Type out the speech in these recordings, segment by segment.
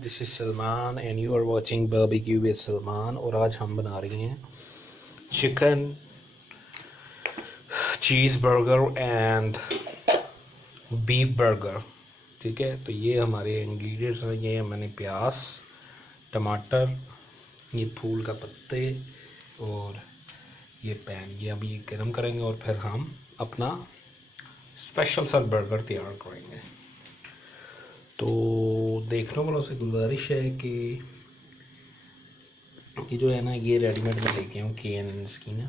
This is Salman and you are watching barbecue with Salman. और आज हम बना रहे हैं chicken cheese burger and beef burger. ठीक है, तो ये हमारे इंग्रेडिएंट्स हैं। ये मैंने प्याज, टमाटर, ये फूल का पत्ते और ये पैन, ये अभी गर्म करेंगे और फिर हम अपना स्पेशल सा बर्गर तैयार करेंगे। तो देखने वालों से गुजारिश है कि ये जो है ना, ये रेडीमेड में लेके आऊँ केन इसकी ना,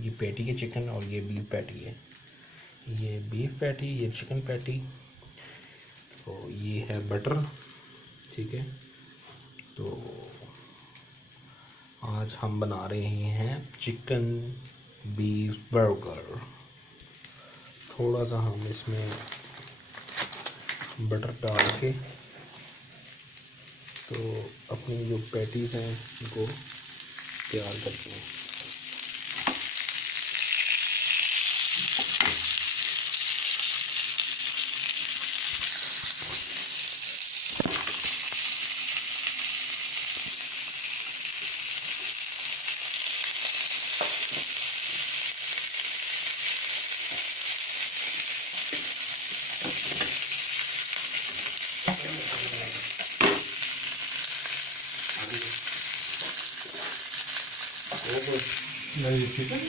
ये पैटी है चिकन और ये बीफ पैटी है। ये बीफ पैटी, ये चिकन पैटी, तो ये है बटर। ठीक है, तो आज हम बना रहे हैं चिकन बीफ बर्गर। थोड़ा सा हम इसमें बटर डाल के तो अपनी जो पैटीज़ हैं उनको तैयार करते हैं। चिकन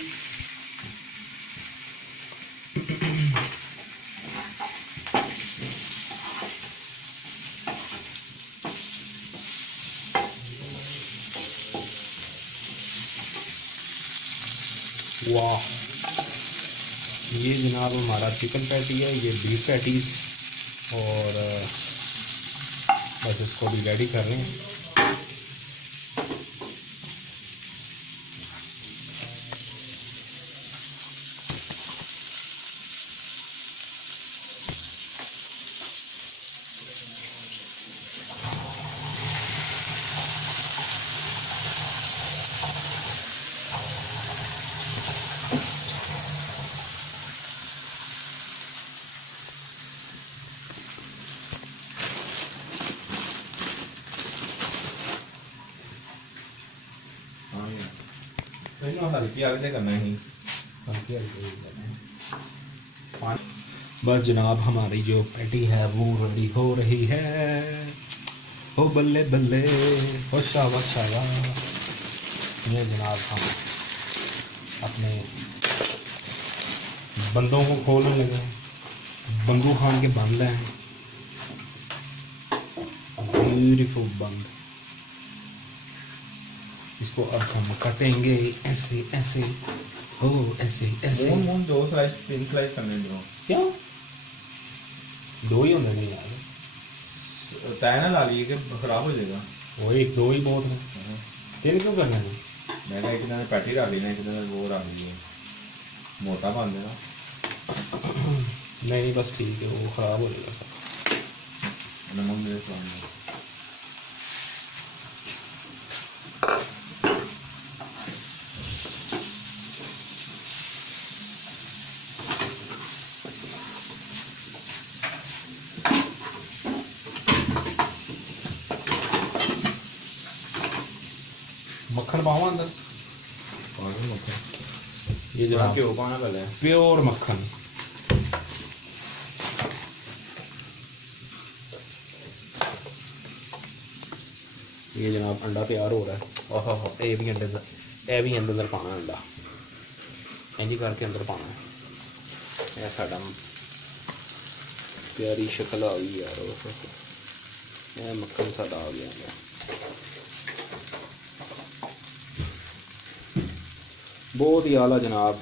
वाह, ये जनाब हमारा चिकन पैटी है, ये बीफ पैटी। और बस इसको भी रेडी कर रहे हैं। हल्की आगे करना ही, हल्की हल्की करना है। बस जनाब हमारी जो पैटी है वो रेडी हो रही है। ओ बल्ले बल्ले, ओ शाबाश शाबाश। ये जनाब हम अपने बंदों को खोलने लगे, बंदू खान के बंद हैं, ब्यूटीफुल बंद। इसको अब हम काटेंगे ऐसे ऐसे, ओ ऐसे ऐसे। दो स्लाइस, 3 स्लाइस करने दो। क्या दो ही होंगे? नहीं यार, तय ना ला लिए कि खराब हो जाएगा। वो एक दो ही बहुत है। तेरे क्यों करना है? मैं कहा एक दिन पैटी डाली ना, एक दिन वो डाली है, मोटा बन देना। नहीं बस ठीक है, वो खराब हो जाएगा। नमक मेरे सामने। मक्खन पाओ अंदर, मक्खन ये जनाब घ्यो पाना पहले, प्योर मक्खन। ये जनाब अंडा तैयार हो रहा है। ओहो, ये भी अंदर पाना अंडा, इंज करके अंदर पाना है। यह साडा प्यारी शक्ल आ गई यार, यह मक्खन साडा आ गया। बहुत ही आला जनाब।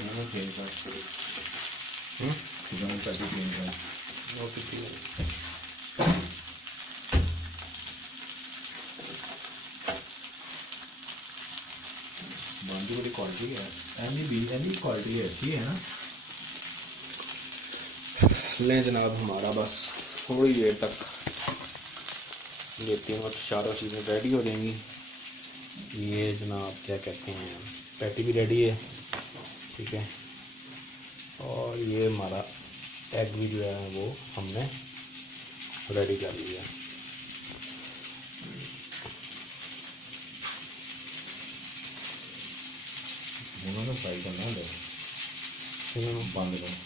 मैंने चेंज कर चिकन पैटी चेंज कर बांधी वाली क्वालिटी है, एनी क्वालिटी अच्छी है ना। लें जनाब, हमारा बस थोड़ी देर तक ये तीनों चारों चीज़ें रेडी हो जाएंगी। ये जनाब क्या कहते हैं, पैटी भी रेडी है, ठीक है, और ये हमारा एग भी जो है वो हमने रेडी कर लिया। उन्होंने फ्राई करना है, बंद करो।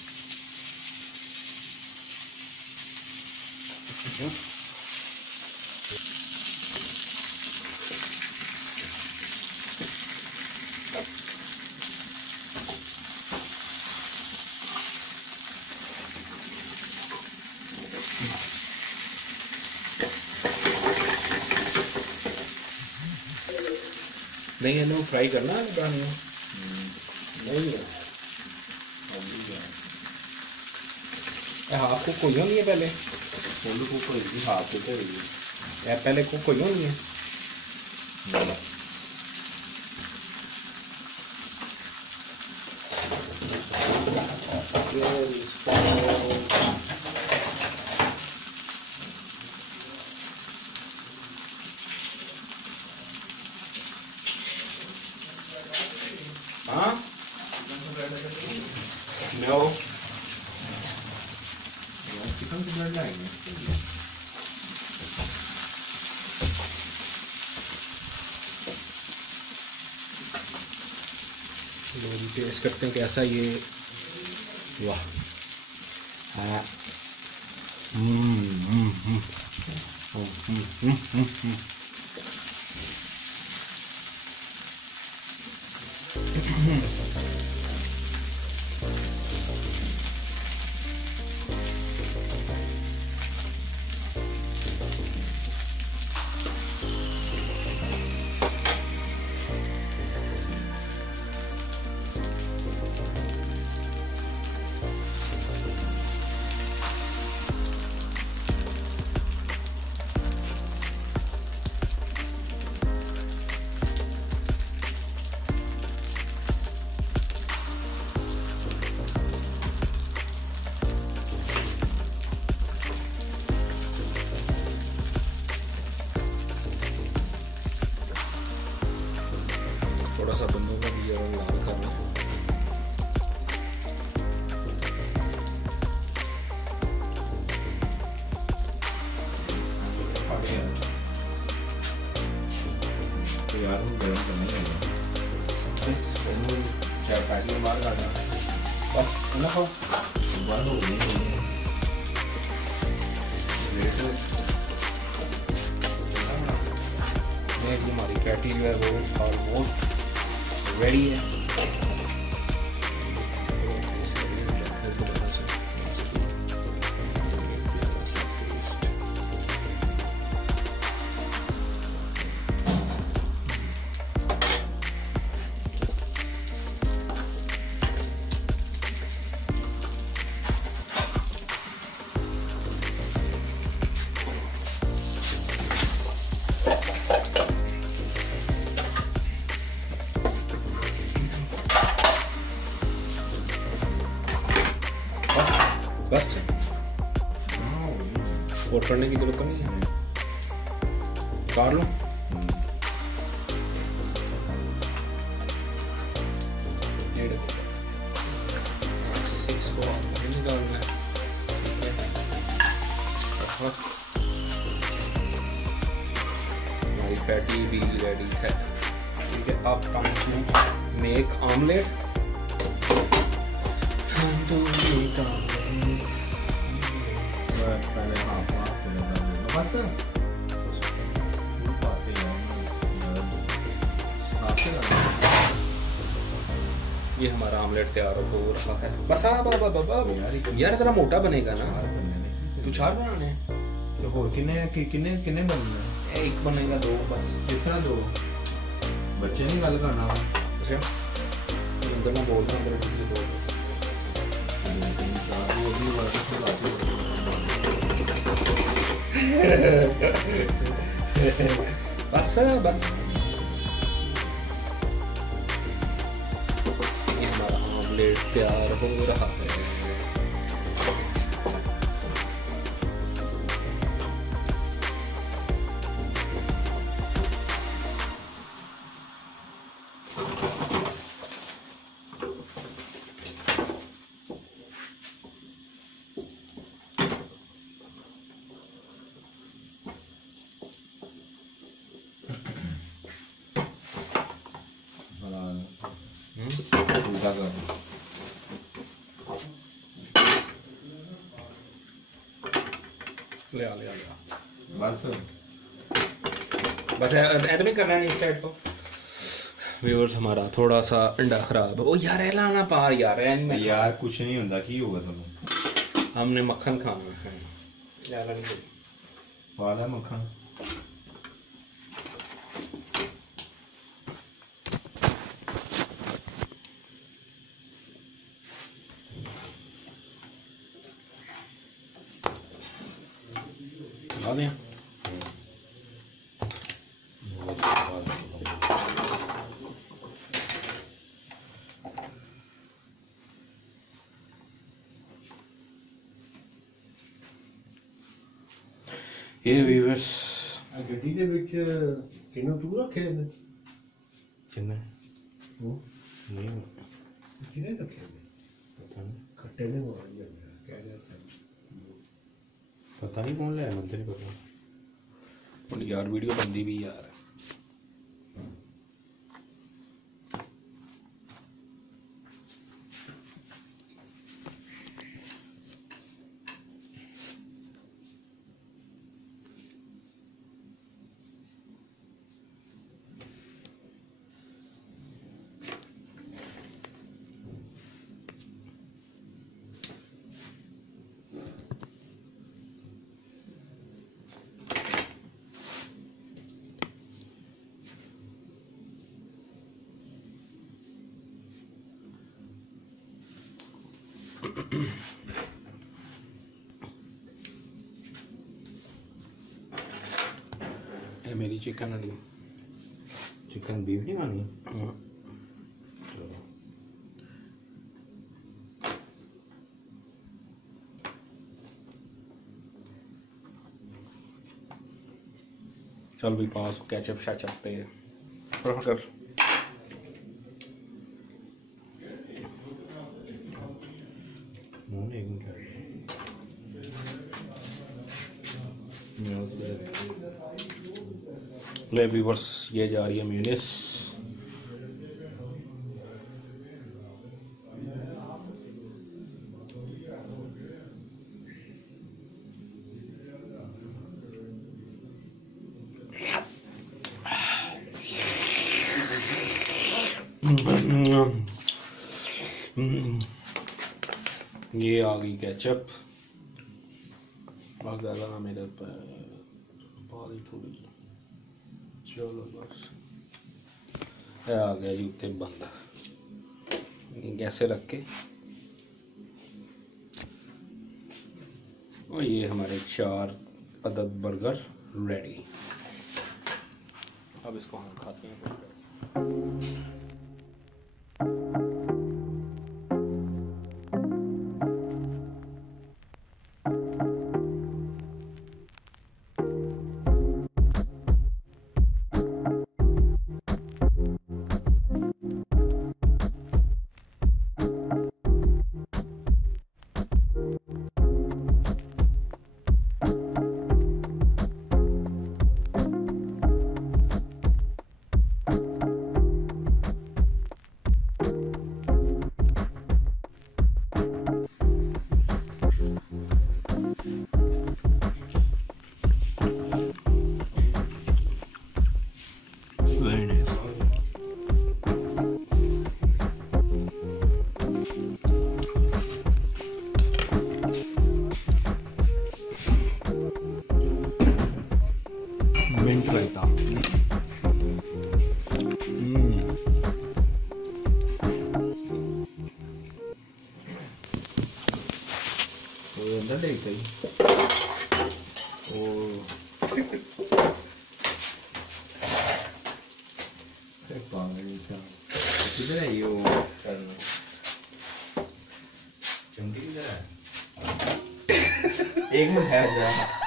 नहीं है ना, फ्राई करना है पानी में नहीं है, हाफ कुक होई होनी है पहले, फुल कुक होगी, हाफ कुक होगी, पहले कुक होई होनी है। हाँ नो चिकन की ब्रेड लाएंगे। टेस्ट करते हैं कैसा ये, वाह, हाँ, थोड़ा सा बंदों का भी जरा लाल करना। तो यार वो गरम करना चाहिए, चाहे पैटी में बाहर काटना बस ना हो बंद हो गई। ये हमारी पैटी जो है वो ऑलमोस्ट रेडी है। बस और करने की जरूरत नहीं है, काट लो। इसको निकालना है, हमारी पैटी भी रेडी है, ठीक है। अब मेक ऑमलेट, पहले हाफ बस ये हमारा ऑमलेट तैयार हो रहा है। बस यार जरा मोटा बनेगा ना, तू चार बनाने हैं तो हो किन्ने बनना है? एक बनेगा, दो बस। किस तरह दो बच्चे नहीं गल करना। अच्छा अंदर ना बोलता अंदर वीडियो बोल बस बस ये हमारा ऑमलेट तैयार हो रहा है। ले आ बस बस ऐसा नहीं करना है इस साइड को। व्यूअर्स हमारा थोड़ा सा अंडा खराब है। ओ यार है लाना पार यार है नहीं यार कुछ नहीं होता की होगा तुम हमने मक्खन खाना है यार नहीं वाला मक्खन आ दें ये व्यूअर्स ਗੱਡੀ ਦੇ ਵਿੱਚ ਕਿੰਨਾ ਤੂੰ ਰੱਖਿਆ ਨੇ किन्ने ਉਹ नहीं ਕਿਹਨੇ ਰੱਖਿਆ ਨੇ पता नहीं ਖੱਟੇ ਨੇ ਮਾਰ ਜਾਂਦੇ ਕਹਿ ਰਿਹਾ पता नहीं कौन ले आया मुझे नहीं पता और यार वीडियो बंदी भी यार ये मेरी चिकन वाली चिकन बीफ नहीं खानी हाँ चलो चल भी पास कैचअप शैचअप पे कर मुंह नहीं क्या ले व्यूअर्स ये जा रही है मेयोनीज ये आ गई केचप और ज़्यादा ना मेरे बहुत ही थोड़ी चलो बस ये आ गया जी उत्ते बंद कैसे रख के और ये हमारे 4 अदद बर्गर रेडी। अब इसको हम खाते हैं। देख गई ओ किधर है ये वो करना चमकी किधर है एक मिनट है जरा